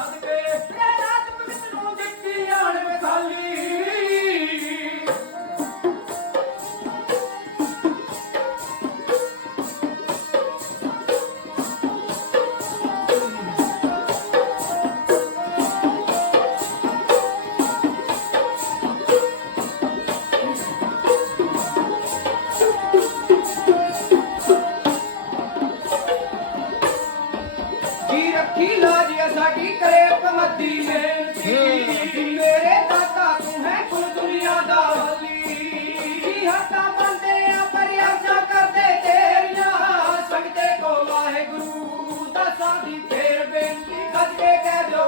ಅದಕ್ಕೆ ਇਕੱਠੀ ਲਾਜਿਆ ਸਾਡੀ ਕਰੇ ਕਮੱਦੀ ਬੇਨਤੀ ਮੇਰੇ ਦਾਤਾ ਤੂੰ ਹੈ ਕੁਲ ਦੁਨੀਆ ਦਾ ਵਲੀ ਹੱਥਾਂ ਬੰਦੇ ਆ ਪਰਿਆਸਾ ਕਰਦੇ ਤੇਰੀਆਂ। ਸੰਗਤੇ ਕੋ ਵਾਹਿਗੁਰੂ ਦਸਾਂ ਦੀ ਫੇਰ ਬੇਨਤੀ ਗੱਜ ਕੇ ਕਹਿ ਦੋ